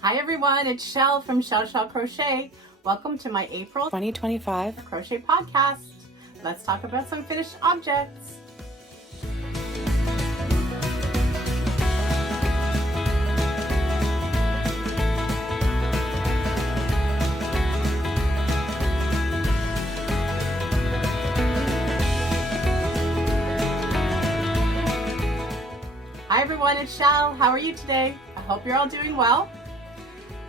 Hi everyone, it's Shell from Shell Crochet. Welcome to my April 2025 Crochet Podcast. Let's talk about some finished objects. Hi everyone, it's Shell. How are you today? I hope you're all doing well.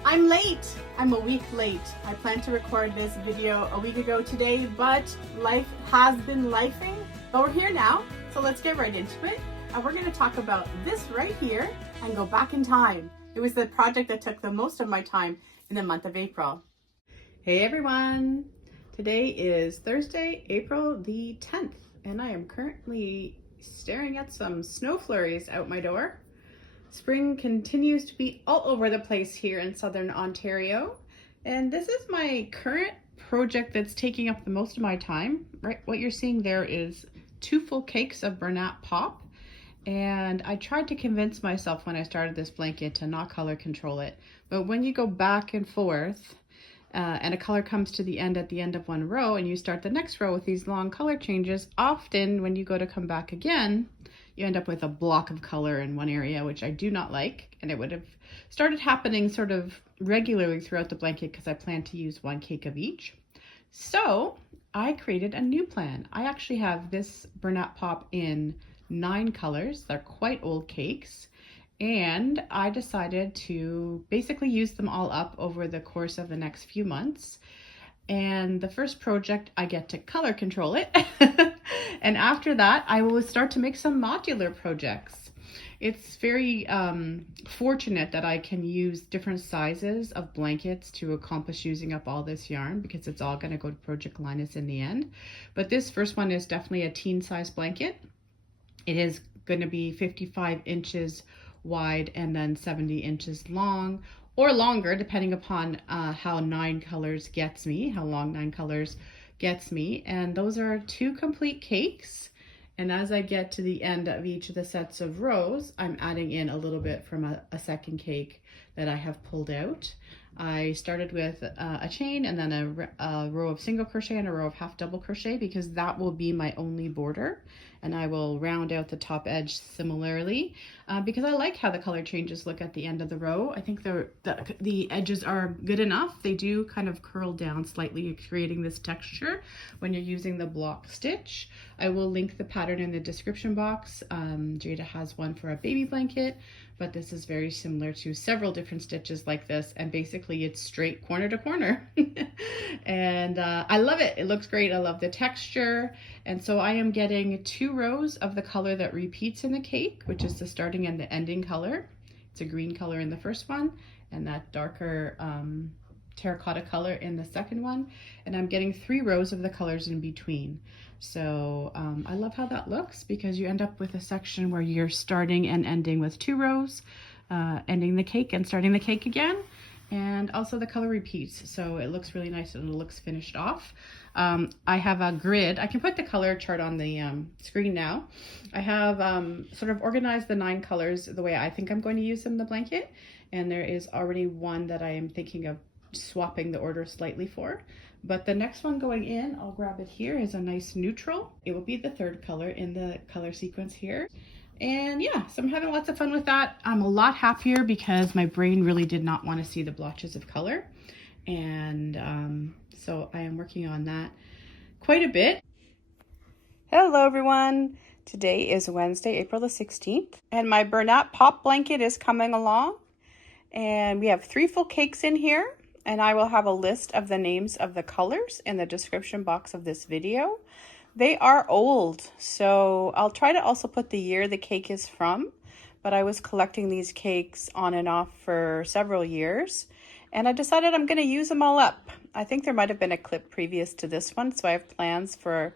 I'm late. I'm a week late. I planned to record this video a week ago today, but life has been lifing. But we're here now, so let's get right into it. And we're going to talk about this right here and go back in time. It was the project that took the most of my time in the month of April. Hey everyone. Today is Thursday, April the 10th, and I am currently staring at some snow flurries out my door. Spring continues to be all over the place here in southern Ontario, and this is my current project that's taking up the most of my time. Right, what you're seeing there is 2 full cakes of Bernat Pop, and I tried to convince myself when I started this blanket to not color control it, but when you go back and forth and a color comes to the end at the end of one row and you start the next row with these long color changes, often when you go to come back again, you end up with a block of color in one area, which I do not like. And it would have started happening sort of regularly throughout the blanket because I plan to use 1 cake of each. So I created a new plan. I actually have this Bernat Pop in 9 colors. They're quite old cakes. And I decided to basically use them all up over the course of the next few months. And the first project, I get to color control it. And after that, I will start to make some modular projects. It's very fortunate that I can use different sizes of blankets to accomplish using up all this yarn, because it's all going to go to Project Linus in the end. But this first one is definitely a teen size blanket. It is going to be 55 inches wide and then 70 inches long, or longer, depending upon how 9 colors gets me, how long 9 colors gets me. And those are 2 complete cakes. And as I get to the end of each of the sets of rows, I'm adding in a little bit from a second cake that I have pulled out. I started with a chain and then a row of single crochet and a row of half double crochet, because that will be my only border. And I will round out the top edge similarly because I like how the color changes look at the end of the row. I think the edges are good enough. They do kind of curl down slightly, creating this texture when you're using the block stitch. I will link the pattern in the description box. Jada has one for a baby blanket, but this is very similar to several different stitches like this, and basically it's straight corner to corner. And I love it. It looks great. I love the texture. And so I am getting 2 rows of the color that repeats in the cake, which is the starting and the ending color. It's a green color in the first one and that darker terracotta color in the second one. And I'm getting 3 rows of the colors in between. So I love how that looks, because you end up with a section where you're starting and ending with 2 rows, ending the cake and starting the cake again. And also the color repeats, so it looks really nice and it looks finished off. I have a grid. I can put the color chart on the screen now. I have sort of organized the 9 colors the way I think I'm going to use them in the blanket, and there is already one that I am thinking of swapping the order slightly for. But the next one going in, I'll grab it here, is a nice neutral. It will be the 3rd color in the color sequence here. And yeah, so I'm having lots of fun with that. I'm a lot happier because my brain really did not want to see the blotches of color. And so I am working on that quite a bit. Hello everyone. Today is Wednesday, April the 16th. And my Bernat Pop blanket is coming along. And we have 3 full cakes in here. And I will have a list of the names of the colors in the description box of this video. They are old, so I'll try to also put the year the cake is from, but I was collecting these cakes on and off for several years, and I decided I'm going to use them all up. I think there might have been a clip previous to this one, so I have plans for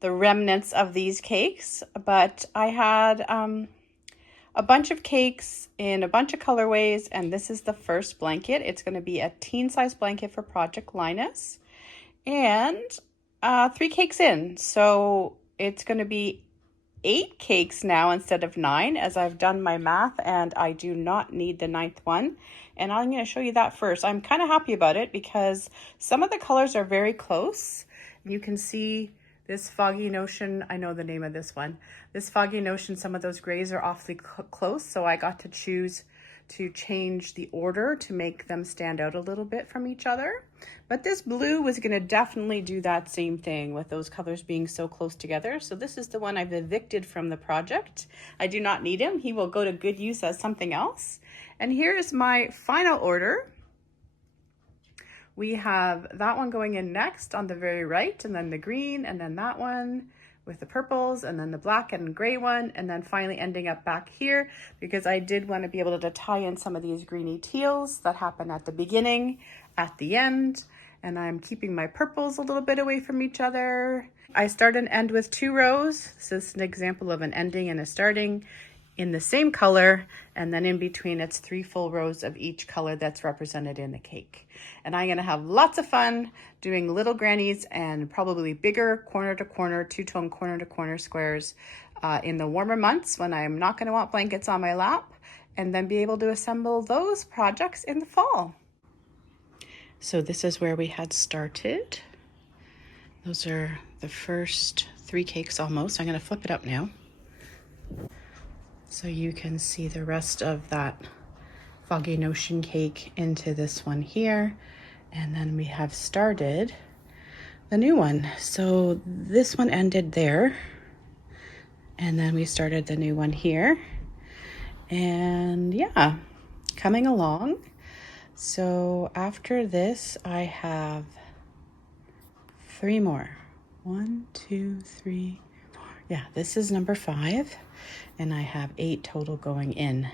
the remnants of these cakes, but I had a bunch of cakes in a bunch of colorways, and this is the first blanket. It's going to be a teen size blanket for Project Linus, and 3 cakes in, so it's going to be 8 cakes now instead of 9, as I've done my math and I do not need the 9th one. And I'm going to show you that first. I'm kind of happy about it because some of the colors are very close. You can see this Foggy Notion, I know the name of this one. This Foggy Notion, some of those grays are awfully close, so I got to choose to change the order to make them stand out a little bit from each other. But this blue was going to definitely do that same thing with those colors being so close together. So this is the one I've evicted from the project. I do not need him. He will go to good use as something else. And here is my final order. We have that one going in next on the very right, and then the green, and then that one with the purples, and then the black and gray one, and then finally ending up back here because I did want to be able to tie in some of these greeny teals that happen at the beginning, at the end, and I'm keeping my purples a little bit away from each other. I start and end with 2 rows. This is an example of an ending and a starting in the same color, and then in between it's 3 full rows of each color that's represented in the cake. And I'm gonna have lots of fun doing little grannies and probably bigger corner to corner, 2-tone corner to corner squares in the warmer months when I'm not gonna want blankets on my lap, and then be able to assemble those projects in the fall. So this is where we had started. Those are the first 3 cakes almost. I'm gonna flip it up now, so you can see the rest of that Foggy Notion cake into this one here. And then we have started the new one. So this one ended there. And then we started the new one here. And yeah, coming along. So after this, I have 3 more. 1, 2, 3, 4. Yeah, this is number 5. And I have 8 total going in.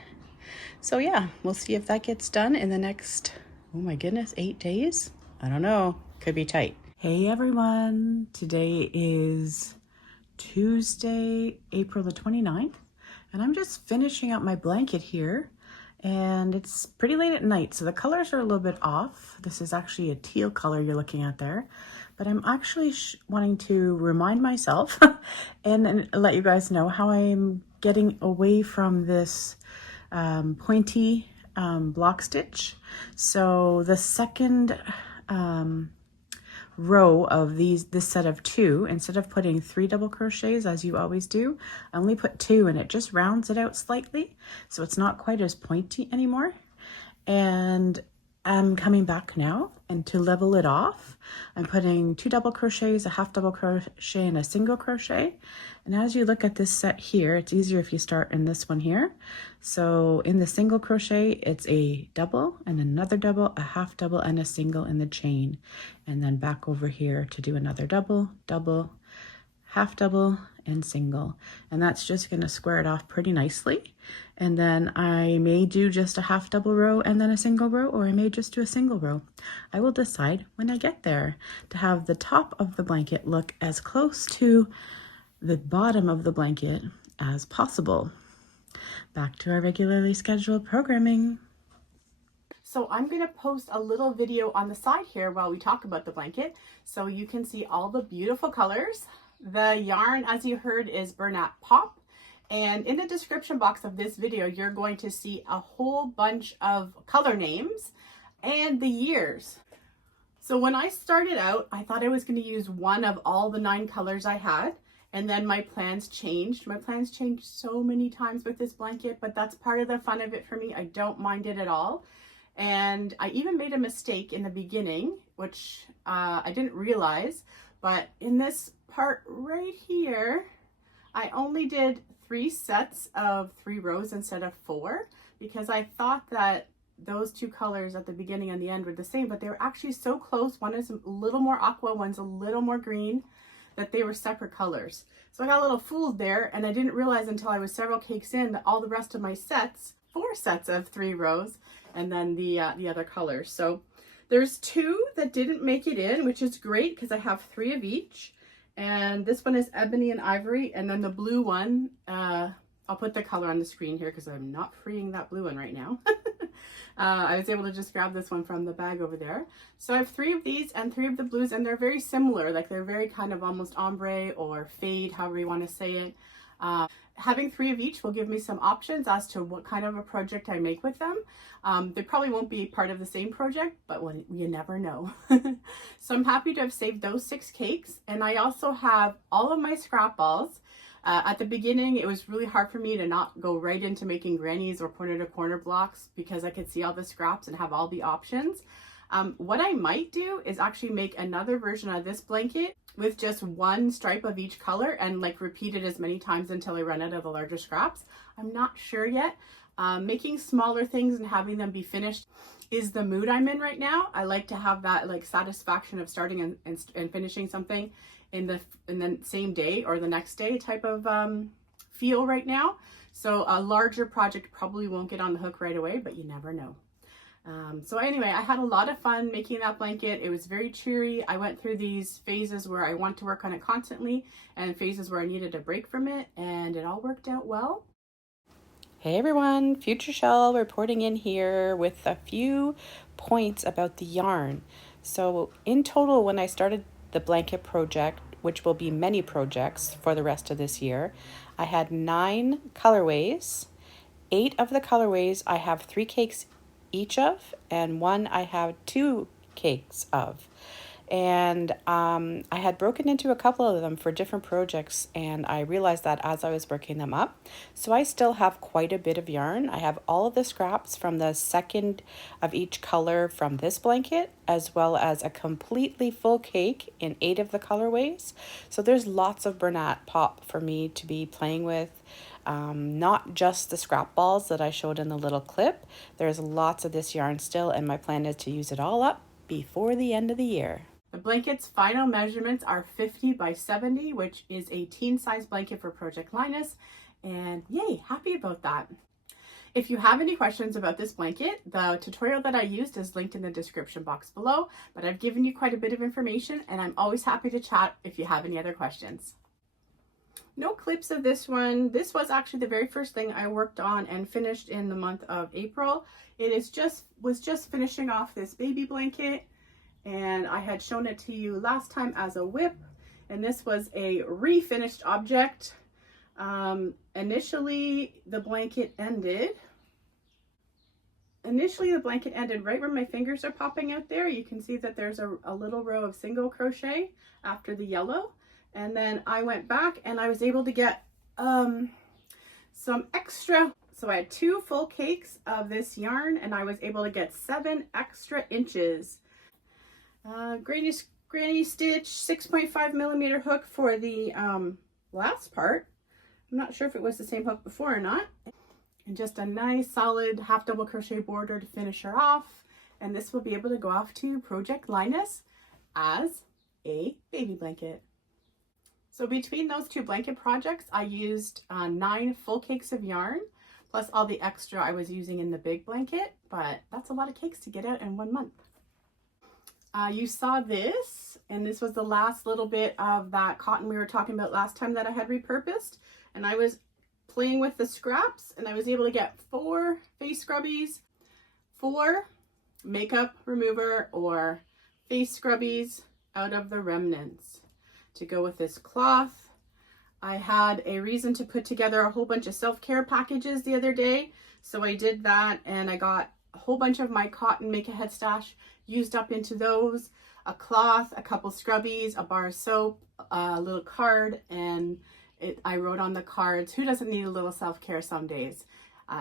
So yeah, we'll see if that gets done in the next, oh my goodness, 8 days? I don't know, could be tight. Hey everyone, today is Tuesday, April the 29th, and I'm just finishing up my blanket here, and it's pretty late at night, so the colors are a little bit off. This is actually a teal color you're looking at there, but I'm actually wanting to remind myself and let you guys know how I'm getting away from this pointy block stitch. So the second row of this set of 2, instead of putting 3 double crochets as you always do, I only put 2, and it just rounds it out slightly, so it's not quite as pointy anymore. And I'm coming back now, and to level it off, I'm putting 2 double crochets, a half double crochet, and a single crochet. And as you look at this set here, it's easier if you start in this one here. So in the single crochet, it's a double and another double, a half double, and a single in the chain. And then back over here to do another double, double, half double, and single. And that's just going to square it off pretty nicely. And then I may do just a half double row and then a single row, or I may just do a single row. I will decide when I get there to have the top of the blanket look as close to the bottom of the blanket as possible. Back to our regularly scheduled programming. So I'm going to post a little video on the side here while we talk about the blanket, so you can see all the beautiful colors. The yarn, as you heard, is Bernat Pop. And in the description box of this video, you're going to see a whole bunch of color names and the years. So when I started out, I thought I was going to use one of all the 9 colors I had. And then my plans changed. My plans changed so many times with this blanket, but that's part of the fun of it for me. I don't mind it at all. And I even made a mistake in the beginning, which I didn't realize. But in this part right here, I only did 3 sets of 3 rows instead of 4, because I thought that those 2 colors at the beginning and the end were the same, but they were actually so close. One is a little more aqua, one's a little more green, that they were separate colors. So I got a little fooled there, and I didn't realize until I was several cakes in that all the rest of my sets, 4 sets of 3 rows, and then the other colors. So there's 2 that didn't make it in, which is great because I have 3 of each. And this one is ebony and ivory, and then the blue one, I'll put the color on the screen here because I'm not freeing that blue one right now. I was able to just grab this one from the bag over there. So I have 3 of these and 3 of the blues, and they're very similar. Like, they're very kind of almost ombre or fade, however you want to say it. Having 3 of each will give me some options as to what kind of a project I make with them. They probably won't be part of the same project, but you never know. So I'm happy to have saved those 6 cakes. And I also have all of my scrap balls. At the beginning, it was really hard for me to not go right into making grannies or corner to corner blocks because I could see all the scraps and have all the options. What I might do is actually make another version of this blanket with just 1 stripe of each color and like repeat it as many times until I run out of the larger scraps. I'm not sure yet. Making smaller things and having them be finished is the mood I'm in right now. I like to have that like satisfaction of starting and finishing something in the same day or the next day type of feel right now. So a larger project probably won't get on the hook right away, but you never know. So anyway, I had a lot of fun making that blanket. It was very cheery. I went through these phases where I want to work on it constantly and phases where I needed a break from it, and it all worked out well. Hey everyone, Future Shell reporting in here with a few points about the yarn. So in total, when I started the blanket project, which will be many projects for the rest of this year, I had 9 colorways. 8 of the colorways I have 3 cakes each of, and 1 I have 2 cakes of. And I had broken into a couple of them for different projects, and I realized that as I was working them up. So I still have quite a bit of yarn. I have all of the scraps from the second of each color from this blanket, as well as a completely full cake in 8 of the colorways. So there's lots of Bernat Pop for me to be playing with. Not just the scrap balls that I showed in the little clip. There's lots of this yarn still, and my plan is to use it all up before the end of the year. The blanket's final measurements are 50 by 70, which is a teen size blanket for Project Linus, and yay, happy about that. If you have any questions about this blanket, the tutorial that I used is linked in the description box below, but I've given you quite a bit of information, and I'm always happy to chat if you have any other questions. No clips of this one. This was actually the very first thing I worked on and finished in the month of April. It was just finishing off this baby blanket, and I had shown it to you last time as a whip, and this was a refinished object. Initially the blanket ended right where my fingers are popping out there. You can see that there's a little row of single crochet after the yellow, and then I went back and I was able to get some extra. So I had 2 full cakes of this yarn, and I was able to get 7 extra inches. Granny stitch 6.5 millimeter hook for the last part. I'm not sure if it was the same hook before or not. And just a nice solid half double crochet border to finish her off. And this will be able to go off to Project Linus as a baby blanket. So between those 2 blanket projects, I used 9 full cakes of yarn, plus all the extra I was using in the big blanket, but that's a lot of cakes to get out in 1 month. You saw this, and this was the last little bit of that cotton we were talking about last time that I had repurposed, and I was playing with the scraps, and I was able to get 4 face scrubbies, 4 makeup remover or face scrubbies out of the remnants to go with this cloth. I had a reason to put together a whole bunch of self-care packages the other day, so I did that, and I got a whole bunch of my cotton make-ahead stash used up into those, a cloth, a couple scrubbies, a bar of soap, a little card, and I wrote on the cards, who doesn't need a little self-care some days?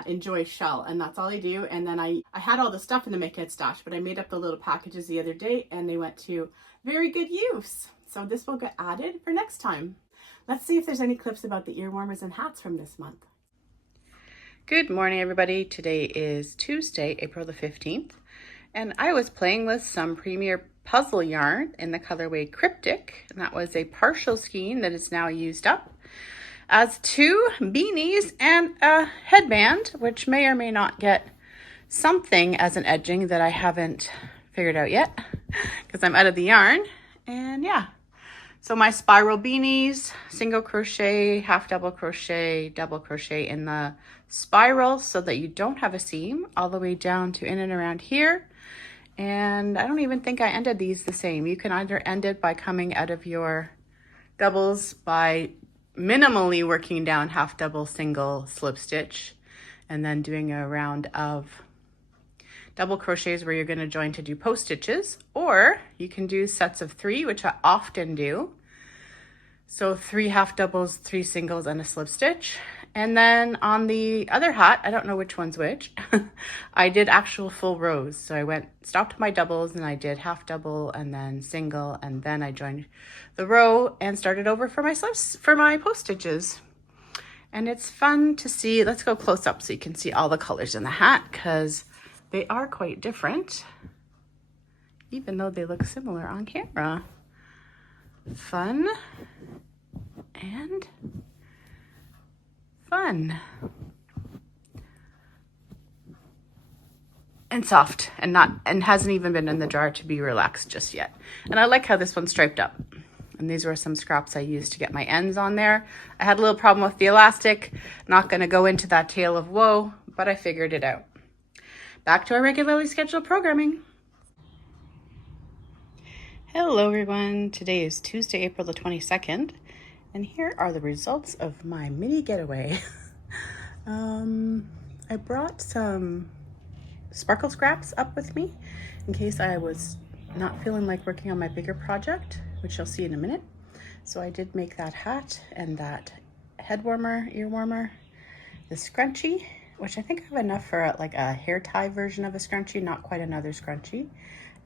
Enjoy Shell, and that's all I do. And then I had all the stuff in the make-ahead stash, but I made up the little packages the other day, and they went to very good use. So this will get added for next time. Let's see if there's any clips about the ear warmers and hats from this month. Good morning, everybody. Today is Tuesday, April the 15th, and I was playing with some Premier Puzzle yarn in the colorway Cryptic, and that was a partial skein that is now used up, as 2 beanies and a headband, which may or may not get something as an edging that I haven't figured out yet because I'm out of the yarn. And yeah, so my spiral beanies, single crochet, half double crochet in the spiral so that you don't have a seam all the way down to in and around here. And I don't even think I ended these the same. You can either end it by coming out of your doubles by minimally working down half double, single, slip stitch, and then doing a round of double crochets where you're going to join to do post stitches, or you can do sets of 3, which I often do. So 3 half doubles, 3 singles, and a slip stitch. And then on the other hat, I don't know which one's which, I did actual full rows. So I stopped my doubles and I did half double and then single, and then I joined the row and started over for my slips, for my post stitches. And it's fun to see. Let's go close up so you can see all the colors in the hat, because they are quite different, even though they look similar on camera. Fun and fun and soft, and hasn't even been in the jar to be relaxed just yet. And I like how this one's striped up. And these were some scraps I used to get my ends on there. I had a little problem with the elastic. Not going to go into that tale of woe, but I figured it out. Back to our regularly scheduled programming. Hello everyone. Today is Tuesday, April the 22nd, and here are the results of my mini getaway. I brought some sparkle scraps up with me in case I was not feeling like working on my bigger project, which you'll see in a minute. So I did make that hat and that head warmer, ear warmer, the scrunchie, which I think I have enough for like a hair tie version of a scrunchie, not quite another scrunchie.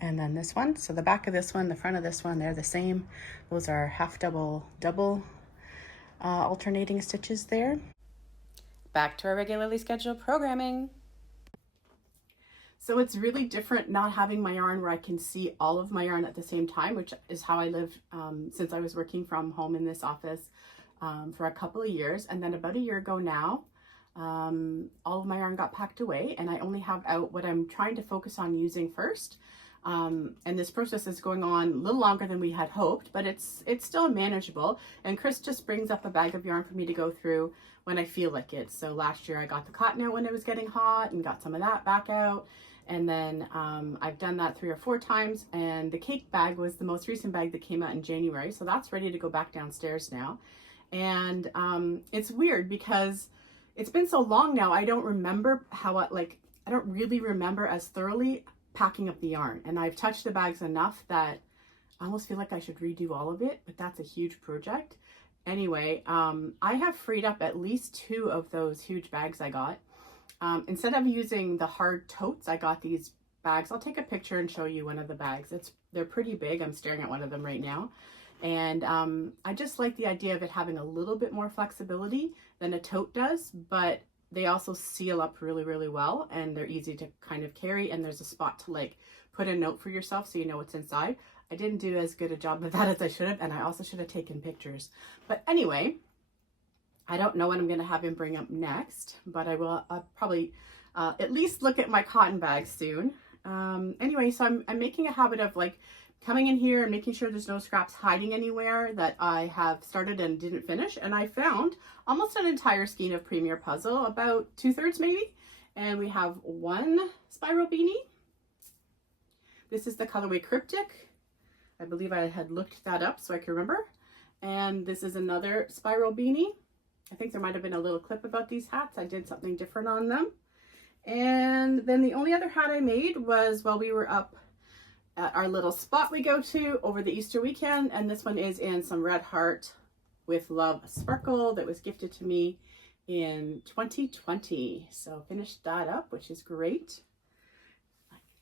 And then this one, so the back of this one, the front of this one, they're the same. Those are half double, double alternating stitches there. Back to our regularly scheduled programming. So it's really different not having my yarn where I can see all of my yarn at the same time, which is how I lived since I was working from home in this office for a couple of years. And then about a year ago now, all of my yarn got packed away and I only have out what I'm trying to focus on using first. And this process is going on a little longer than we had hoped, but it's still manageable. And Chris just brings up a bag of yarn for me to go through when I feel like it. So last year I got the cotton out when it was getting hot and got some of that back out. And then I've done that 3 or 4 times, and the cake bag was the most recent bag that came out in January. So that's ready to go back downstairs now. And it's weird because it's been so long now. I don't remember I don't really remember as thoroughly packing up the yarn, and I've touched the bags enough that I almost feel like I should redo all of it, but that's a huge project. Anyway, I have freed up at least 2 of those huge bags I got. Instead of using the hard totes, I got these bags. I'll take a picture and show you one of the bags. They're pretty big. I'm staring at one of them right now. And I just like the idea of it having a little bit more flexibility than a tote does, but they also seal up really, really well, and they're easy to kind of carry, and there's a spot to like put a note for yourself so you know what's inside. I didn't do as good a job of that as I should have, and I also should have taken pictures. But anyway, I don't know what I'm going to have him bring up next, but I will probably at least look at my cotton bags soon. Anyway, so I'm making a habit of like coming in here and making sure there's no scraps hiding anywhere that I have started and didn't finish. And I found almost an entire skein of Premier Puzzle, about 2/3 maybe. And we have one spiral beanie. This is the colorway Cryptic. I believe I had looked that up so I can remember. And this is another spiral beanie. I think there might have been a little clip about these hats. I did something different on them. And then the only other hat I made was while we were up at our little spot we go to over the Easter weekend, and this one is in some Red Heart with Love sparkle that was gifted to me in 2020. So finished that up, which is great.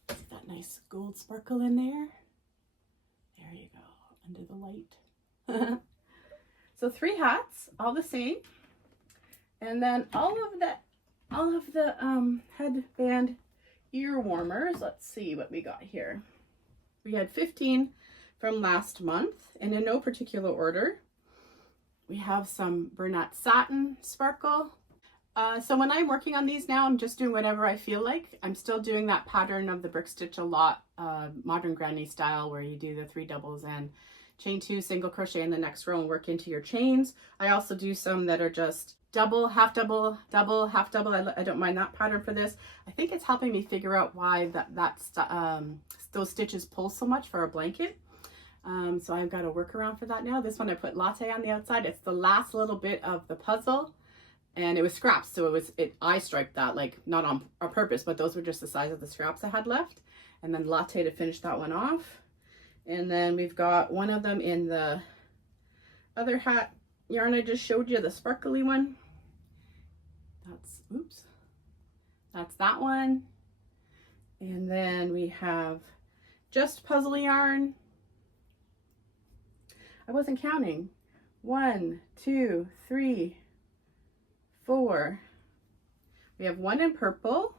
Get that nice gold sparkle in there. There you go, under the light. So 3 hats, all the same, and then all of the headband ear warmers. Let's see what we got here. We had 15 from last month, and in no particular order. We have some Bernat Satin sparkle. So when I'm working on these now, I'm just doing whatever I feel like. I'm still doing that pattern of the brick stitch a lot, modern granny style, where you do the 3 doubles and chain 2, single crochet in the next row and work into your chains. I also do some that are just double, half double, double, half double. I don't mind that pattern for this. I think it's helping me figure out why those stitches pull so much for a blanket. So I've got a workaround for that now. This one I put Latte on the outside. It's the last little bit of the puzzle, and it was scraps, so I striped that, like not on purpose, but those were just the size of the scraps I had left. And then Latte to finish that one off. And then we've got one of them in the other hat yarn I just showed you, the sparkly one. That's that one. And then we have just puzzle yarn. I wasn't counting. 1, 2, 3, 4. We have one in purple.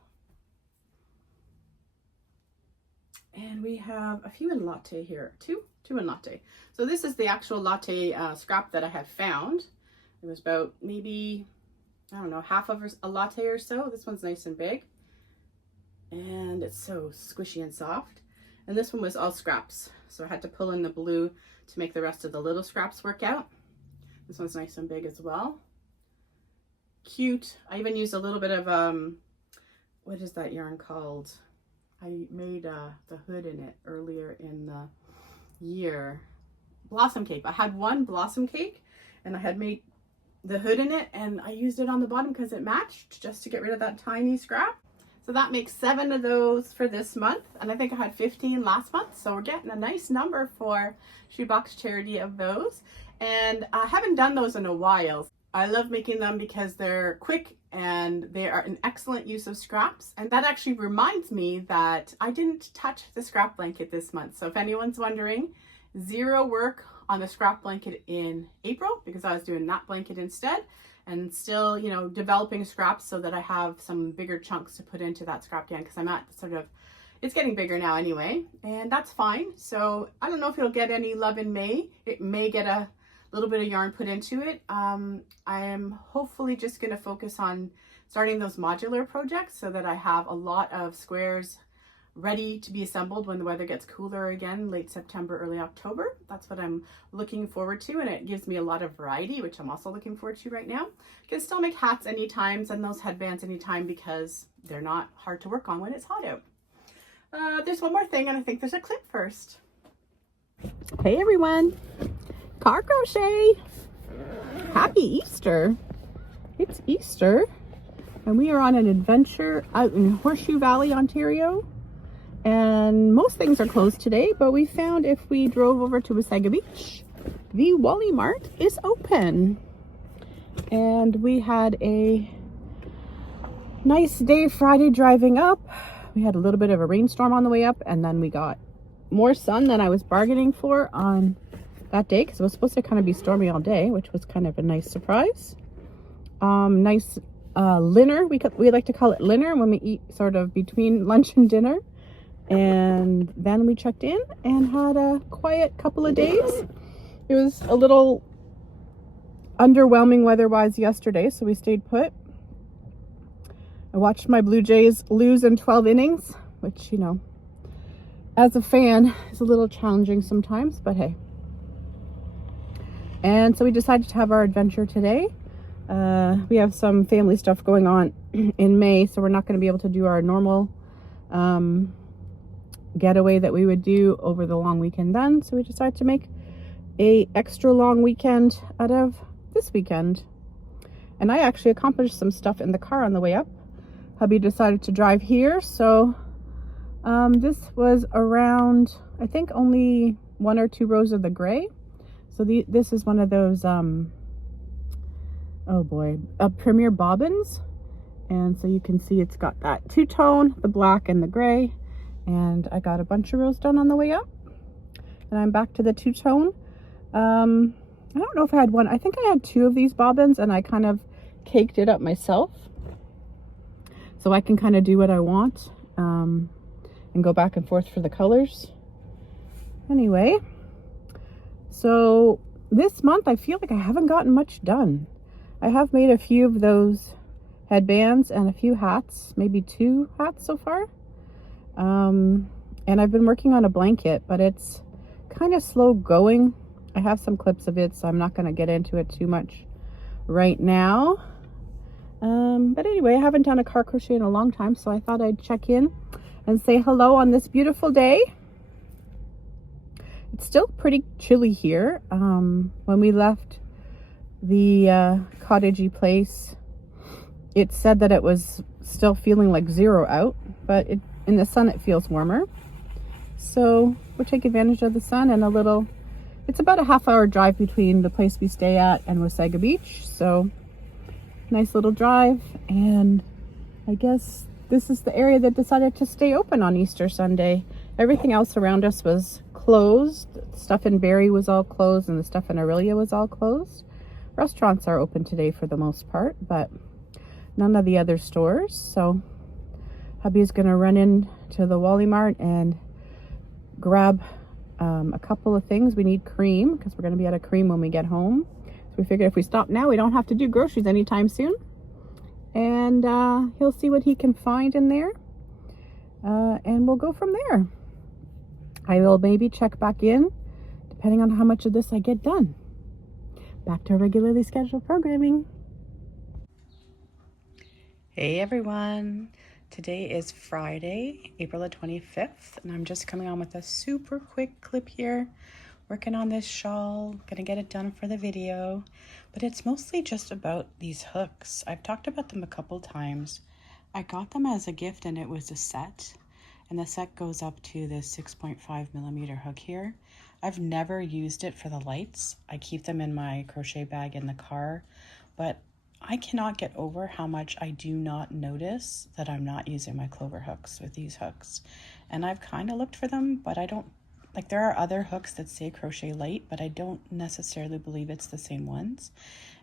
And we have a few in Latte here. Two in Latte. So this is the actual Latte scrap that I have found. It was about maybe, I don't know, half of a Latte or so. This one's nice and big. And it's so squishy and soft. And this one was all scraps. So I had to pull in the blue to make the rest of the little scraps work out. This one's nice and big as well. Cute. I even used a little bit of, what is that yarn called? I made the hood in it earlier in the year. Blossom cake. I had one blossom cake and I had made the hood in it, and I used it on the bottom because it matched, just to get rid of that tiny scrap. So that makes 7 of those for this month, and I think I had 15 last month, so we're getting a nice number for Shoebox Charity of those. And I haven't done those in a while. I love making them because they're quick and they are an excellent use of scraps. And that actually reminds me that I didn't touch the scrap blanket this month. So if anyone's wondering, 0 work on the scrap blanket in April, because I was doing that blanket instead, and still, you know, developing scraps so that I have some bigger chunks to put into that scrap can, because I'm at sort of, it's getting bigger now anyway, and that's fine. So I don't know if it'll get any love in May. It may get a little bit of yarn put into it. I am hopefully just going to focus on starting those modular projects so that I have a lot of squares ready to be assembled when the weather gets cooler again, late September, early October. That's what I'm looking forward to, and it gives me a lot of variety, which I'm also looking forward to right now. I can still make hats anytime and those headbands anytime because they're not hard to work on when it's hot out. There's one more thing, and I think there's a clip first. Hey everyone, car crochet. Happy Easter. It's Easter, and we are on an adventure out in Horseshoe Valley, Ontario. And most things are closed today, but we found if we drove over to Wasaga Beach, the Wally Mart is open. And we had a nice day Friday driving up. We had a little bit of a rainstorm on the way up, and then we got more sun than I was bargaining for on that day, because it was supposed to kind of be stormy all day, which was kind of a nice surprise. Nice dinner. We like to call it dinner when we eat sort of between lunch and dinner. And then we checked in and had a quiet couple of days. It was a little underwhelming weather-wise yesterday, so we stayed put. I watched my Blue Jays lose in 12 innings, which, you know, as a fan is a little challenging sometimes, but hey. And so we decided to have our adventure today. We have some family stuff going on in May, so we're not going to be able to do our normal getaway that we would do over the long weekend then. So we decided to make a extra long weekend out of this weekend. And I actually accomplished some stuff in the car on the way up. Hubby decided to drive here, so this was around, I think, only 1 or 2 rows of the gray. So this is one of those oh boy, Premier bobbins, and so you can see it's got that 2-tone, the black and the gray. And I got a bunch of rows done on the way up, and I'm back to the 2-tone. I don't know if I had one. I think I had 2 of these bobbins, and I kind of caked it up myself, so I can kind of do what I want and go back and forth for the colors. Anyway, so this month I feel like I haven't gotten much done. I have made a few of those headbands and a few hats, maybe 2 hats so far. And I've been working on a blanket, but it's kind of slow going. I have some clips of it, so I'm not going to get into it too much right now. But anyway, I haven't done a car crochet in a long time, so I thought I'd check in and say hello on this beautiful day. It's still pretty chilly here. When we left the cottagey place, it said that it was still feeling like 0 out, but in the sun it feels warmer. So we'll take advantage of the sun and it's about a half-hour drive between the place we stay at and Wasaga Beach. So nice little drive, and I guess this is the area that decided to stay open on Easter Sunday. Everything else around us was closed. Stuff in Barrie was all closed, and the stuff in Aurelia was all closed. Restaurants are open today for the most part, but none of the other stores. So hubby's gonna run in to the Wally Mart and grab a couple of things. We need cream because we're gonna be out of cream when we get home. So we figured if we stop now, we don't have to do groceries anytime soon. And he'll see what he can find in there. And we'll go from there. I will maybe check back in depending on how much of this I get done. Back to our regularly scheduled programming. Hey everyone, today is Friday, April the 25th, and I'm just coming on with a super quick clip here, working on this shawl, gonna get it done for the video, but it's mostly just about these hooks. I've talked about them a couple times. I got them as a gift and it was a set, and the set goes up to this 6.5mm hook here. I've never used it for the lights. I keep them in my crochet bag in the car, but I cannot get over how much I do not notice that I'm not using my clover hooks with these hooks. And I've kind of looked for them, but I don't, like, there are other hooks that say crochet light, but I don't necessarily believe it's the same ones.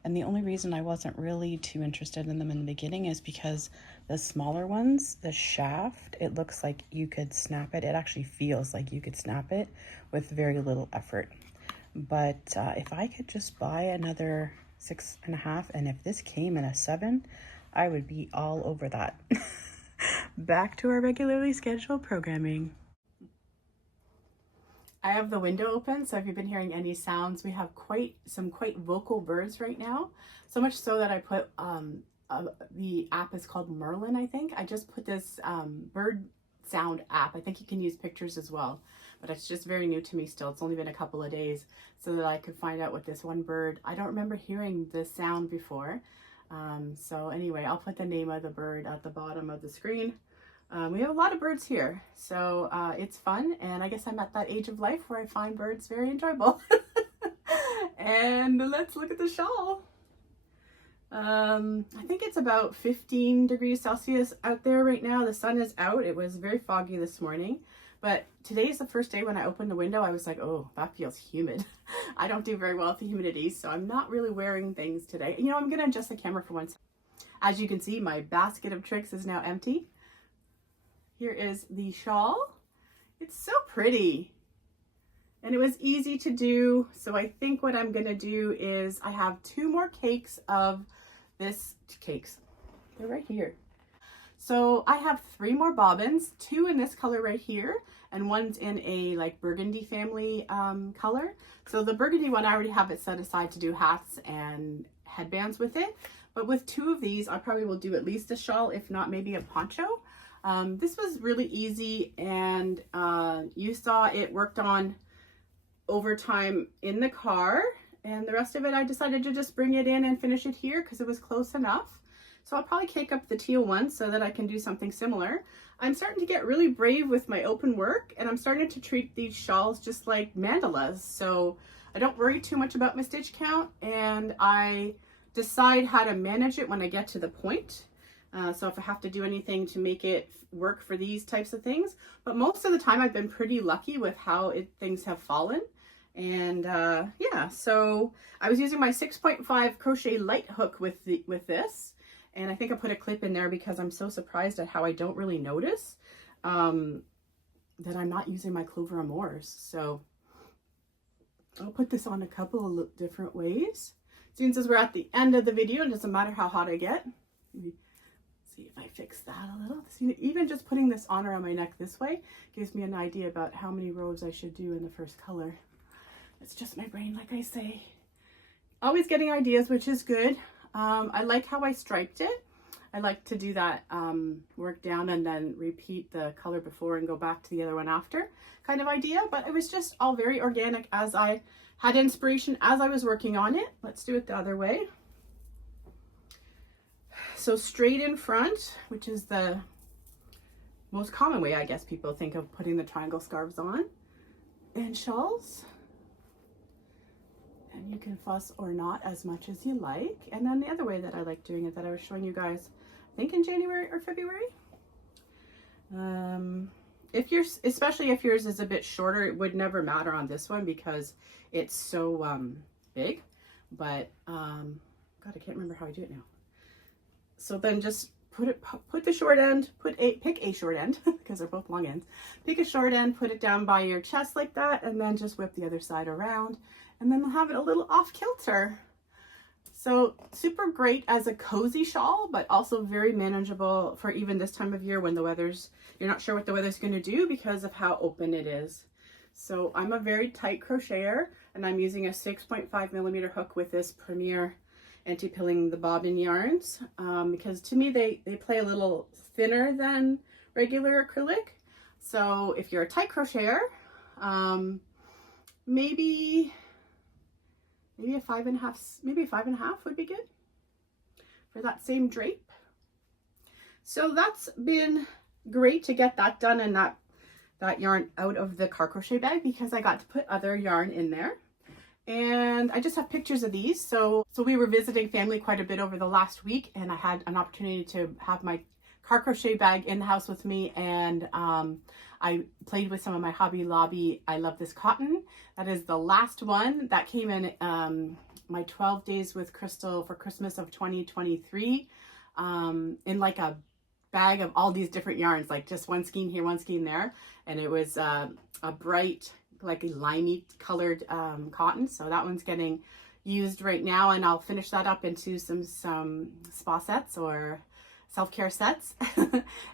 And the only reason I wasn't really too interested in them in the beginning is because the smaller ones, the shaft, it looks like you could snap it. It actually feels like you could snap it with very little effort. But if I could just buy another 6.5, and if this came in a 7, I would be all over that. Back to our regularly scheduled programming. I have the window open, so if you've been hearing any sounds, we have some quite vocal birds right now. So much so that I put, the app is called Merlin, I think. I just put this bird sound app. I think you can use pictures as well, but it's just very new to me still. It's only been a couple of days, so that I could find out what this one bird, I don't remember hearing this sound before. So anyway, I'll put the name of the bird at the bottom of the screen. We have a lot of birds here, so it's fun, and I guess I'm at that age of life where I find birds very enjoyable. And let's look at the shawl. I think it's about 15 degrees Celsius out there right now. The sun is out. It was very foggy this morning, but today is the first day when I opened the window, I was like, oh, that feels humid. I don't do very well with the humidity, so I'm not really wearing things today. You know, I'm gonna adjust the camera for once. As you can see, my basket of tricks is now empty. Here is the shawl. It's so pretty. And it was easy to do. So I think what I'm gonna do is I have 2 more cakes of this, they're right here. So I have 3 more bobbins, 2 in this color right here, and 1's in a like burgundy family color. So the burgundy one, I already have it set aside to do hats and headbands with it. But with 2 of these, I probably will do at least a shawl, if not maybe a poncho. This was really easy, and you saw it worked on overtime in the car, and the rest of it I decided to just bring it in and finish it here because it was close enough. So I'll probably cake up the teal one so that I can do something similar. I'm starting to get really brave with my open work, and I'm starting to treat these shawls just like mandalas. So I don't worry too much about my stitch count, and I decide how to manage it when I get to the point. So if I have to do anything to make it work for these types of things, but most of the time I've been pretty lucky with how things have fallen. And yeah, so I was using my 6.5 crochet light hook with this, and I think I put a clip in there because I'm so surprised at how I don't really notice that I'm not using my Clover Amours. So I'll put this on a couple of different ways. Since we're at the end of the video, it doesn't matter how hot I get. See if I fix that a little. See, even just putting this on around my neck this way gives me an idea about how many rows I should do in the first color. It's just my brain, like I say. Always getting ideas, which is good. I like how I striped it. I like to do that work down and then repeat the color before and go back to the other one after kind of idea. But it was just all very organic as I had inspiration as I was working on it. Let's do it the other way. So straight in front, which is the most common way I guess people think of putting the triangle scarves on and shawls. And you can fuss or not as much as you like. And then the other way that I like doing it that I was showing you guys, I think in January or February. Especially if yours is a bit shorter, it would never matter on this one because it's so big. But God, I can't remember how I do it now. So then just put the short end, pick a short end because they're both long ends. Pick a short end, put it down by your chest like that, and then just whip the other side around. And then we'll have it a little off kilter. So super great as a cozy shawl, but also very manageable for even this time of year when you're not sure what the weather's going to do because of how open it is. So I'm a very tight crocheter and I'm using a 6.5mm hook with this Premier anti-pilling the bobbin yarns because to me they play a little thinner than regular acrylic. So if you're a tight crocheter, maybe a 5.5 would be good for that same drape. So that's been great to get that done and that yarn out of the car crochet bag because I got to put other yarn in there. And I just have pictures of these. So we were visiting family quite a bit over the last week and I had an opportunity to have my car crochet bag in the house with me, and I played with some of my Hobby Lobby I Love This Cotton. That is the last one that came in my 12 days with Crystal for Christmas of 2023 in like a bag of all these different yarns, like just one skein here, one skein there, and it was a bright, like a limey colored cotton. So that one's getting used right now, and I'll finish that up into some spa sets or self-care sets.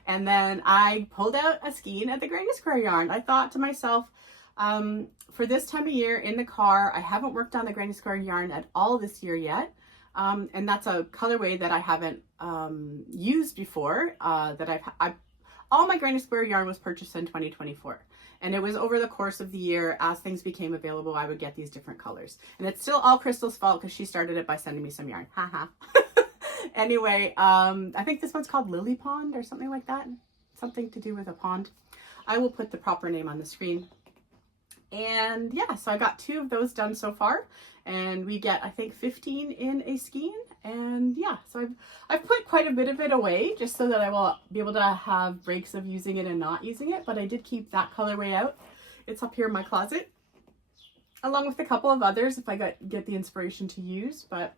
And then I pulled out a skein at the Granny Square yarn. I thought to myself, for this time of year in the car, I haven't worked on the Granny Square yarn at all this year yet. And that's a colorway that I haven't used before, all my Granny Square yarn was purchased in 2024. And it was over the course of the year, as things became available, I would get these different colors. And it's still all Crystal's fault because she started it by sending me some yarn. Haha. Anyway, I think this one's called Lily Pond or something like that. Something to do with a pond. I will put the proper name on the screen. And yeah, so I got 2 of those done so far. And we get, I think, 15 in a skein. And yeah, so I've put quite a bit of it away just so that I will be able to have breaks of using it and not using it. But I did keep that colorway out. It's up here in my closet, along with a couple of others if I get the inspiration to use. But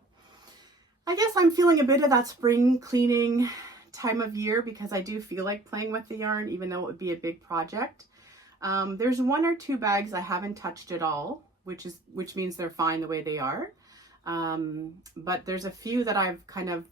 I guess I'm feeling a bit of that spring cleaning time of year because I do feel like playing with the yarn, even though it would be a big project. There's 1 or 2 bags I haven't touched at all, which means they're fine the way they are. But there's a few that I've kind of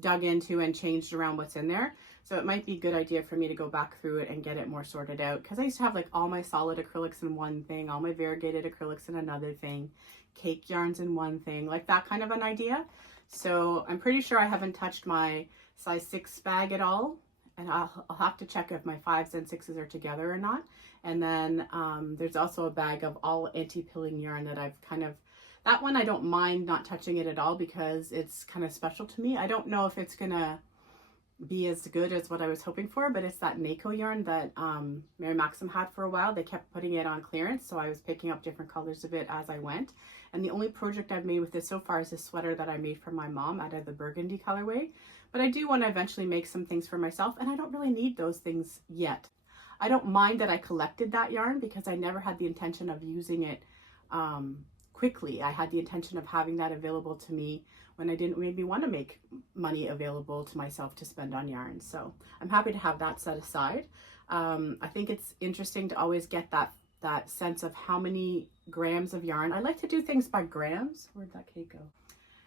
dug into and changed around what's in there. So it might be a good idea for me to go back through it and get it more sorted out. Because I used to have like all my solid acrylics in one thing, all my variegated acrylics in another thing, cake yarns in one thing, like that kind of an idea. So I'm pretty sure I haven't touched my size 6 bag at all. And I'll have to check if my 5s and 6s are together or not. And then there's also a bag of all anti-pilling yarn that I've that one I don't mind not touching it at all because it's kind of special to me. I don't know if it's gonna be as good as what I was hoping for, but it's that Mako yarn that Mary Maxim had for a while. They kept putting it on clearance, so I was picking up different colors of it as I went. And the only project I've made with this so far is this sweater that I made for my mom out of the burgundy colorway. But I do want to eventually make some things for myself, and I don't really need those things yet. I don't mind that I collected that yarn because I never had the intention of using it quickly. I had the intention of having that available to me when I didn't maybe want to make money available to myself to spend on yarn. So I'm happy to have that set aside. I think it's interesting to always get that sense of how many grams of yarn. I like to do things by grams. Where'd that cake go?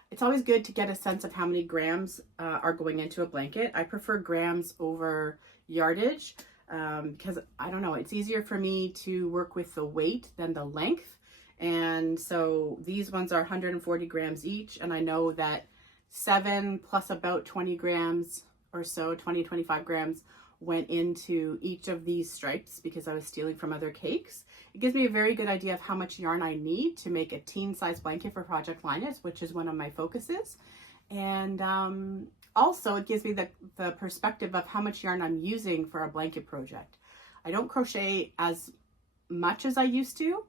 It's always good to get a sense of how many grams are going into a blanket. I prefer grams over yardage because I don't know, it's easier for me to work with the weight than the length. And so these ones are 140 grams each, and I know that 7 plus about 20 grams or so, 20-25 grams went into each of these stripes because I was stealing from other cakes. It gives me a very good idea of how much yarn I need to make a teen size blanket for Project Linus, which is one of my focuses. And also it gives me the perspective of how much yarn I'm using for a blanket project. I don't crochet as much as I used to,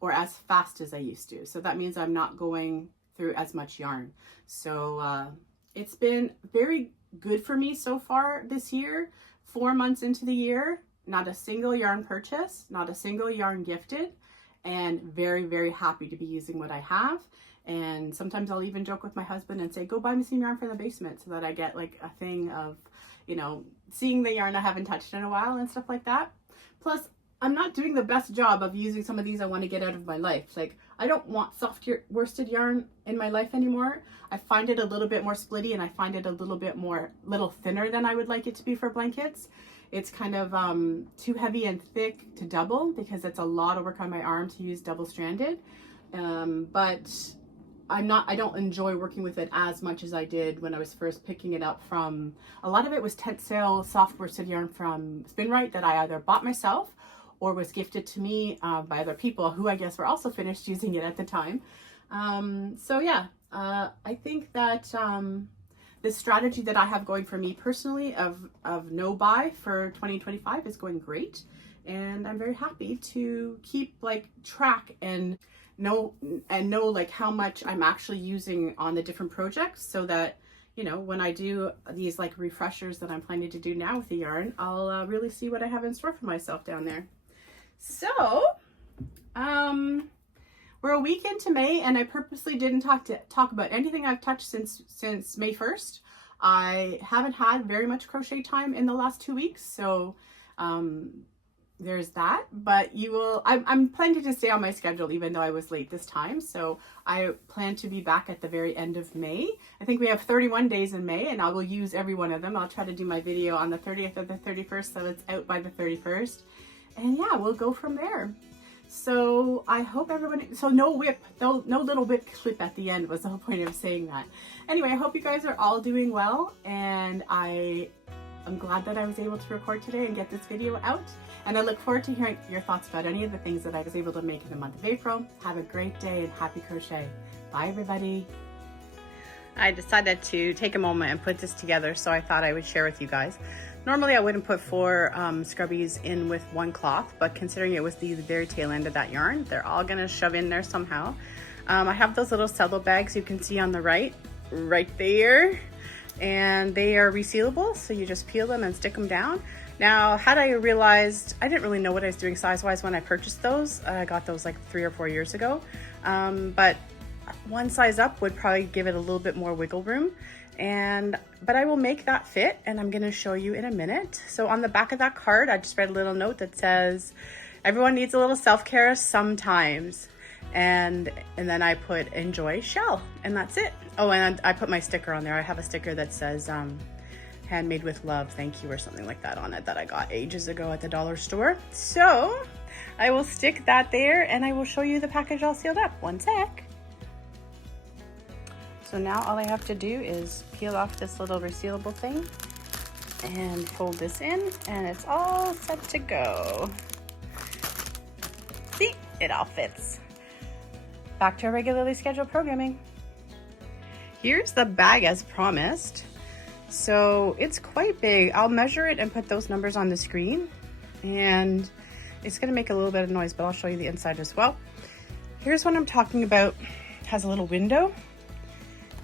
or as fast as I used to. So that means I'm not going through as much yarn. So it's been very good for me so far this year. 4 months into the year, not a single yarn purchase, not a single yarn gifted, and very, very happy to be using what I have. And sometimes I'll even joke with my husband and say, go buy me some yarn from the basement, so that I get like a thing of, you know, seeing the yarn I haven't touched in a while and stuff like that. Plus, I'm not doing the best job of using some of these I want to get out of my life. Like, I don't want soft worsted yarn in my life anymore. I find it a little bit more splitty, and I find it a little thinner than I would like it to be for blankets. It's kind of too heavy and thick to double, because it's a lot of work on my arm to use double stranded. But I don't enjoy working with it as much as I did when I was first picking it up from, a lot of it was tent sale soft worsted yarn from Spinrite that I either bought myself or was gifted to me by other people who I guess were also finished using it at the time. So yeah, I think that this strategy that I have going for me personally of no buy for 2025 is going great. And I'm very happy to keep like track and know like how much I'm actually using on the different projects, so that, you know, when I do these like refreshers that I'm planning to do now with the yarn, I'll really see what I have in store for myself down there. So we're a week into May, and I purposely didn't talk about anything I've touched since May 1st. I haven't had very much crochet time in the last 2 weeks, so there's that. But I'm planning to stay on my schedule even though I was late this time. So I plan to be back at the very end of May. I think we have 31 days in May, and I will use every one of them. I'll try to do my video on the 30th or the 31st, so it's out by the 31st. And yeah, we'll go from there. So I hope everyone, so no whip, no little whip clip at the end was the whole point of saying that. Anyway, I hope you guys are all doing well, and I'm glad that I was able to record today and get this video out. And I look forward to hearing your thoughts about any of the things that I was able to make in the month of April. Have a great day and happy crochet. Bye everybody. I decided to take a moment and put this together, so I thought I would share with you guys. Normally I wouldn't put 4 scrubbies in with one cloth, but considering it was the very tail end of that yarn, they're all gonna shove in there somehow. I have those little cello bags you can see on the right there, and they are resealable, so you just peel them and stick them down. Now, had I realized, I didn't really know what I was doing size-wise when I purchased those. I got those like 3 or 4 years ago, but one size up would probably give it a little bit more wiggle room. But I will make that fit, and I'm going to show you in a minute. So on the back of that card, I just read a little note that says, everyone needs a little self-care sometimes. And then I put enjoy shell, and that's it. Oh, and I put my sticker on there. I have a sticker that says handmade with love, thank you, or something like that on it, that I got ages ago at the dollar store. So I will stick that there, and I will show you the package all sealed up. One sec. So now all I have to do is peel off this little resealable thing and fold this in, and it's all set to go. See, it all fits. Back to our regularly scheduled programming. Here's the bag as promised. So it's quite big. I'll measure it and put those numbers on the screen, and it's gonna make a little bit of noise, but I'll show you the inside as well. Here's what I'm talking about. It has a little window.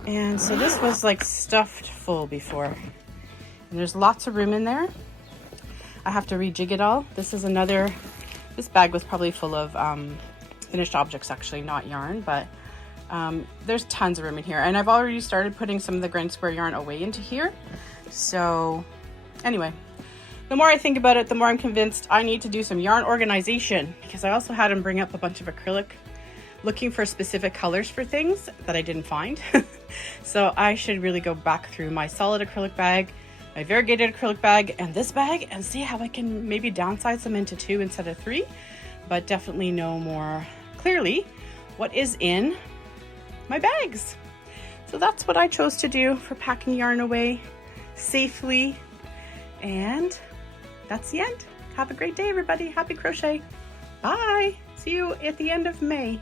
And so this was like stuffed full before, and there's lots of room in there. I have to rejig it all. This bag was probably full of finished objects, actually, not yarn, but there's tons of room in here. And I've already started putting some of the grind square yarn away into here. So anyway, the more I think about it, the more I'm convinced I need to do some yarn organization, because I also had him bring up a bunch of acrylic, looking for specific colors for things that I didn't find. So I should really go back through my solid acrylic bag, my variegated acrylic bag, and this bag, and see how I can maybe downsize them into 2 instead of 3, but definitely know more clearly what is in my bags. So that's what I chose to do for packing yarn away. safely. And that's the end. Have a great day, everybody. Happy crochet. Bye. See you at the end of May.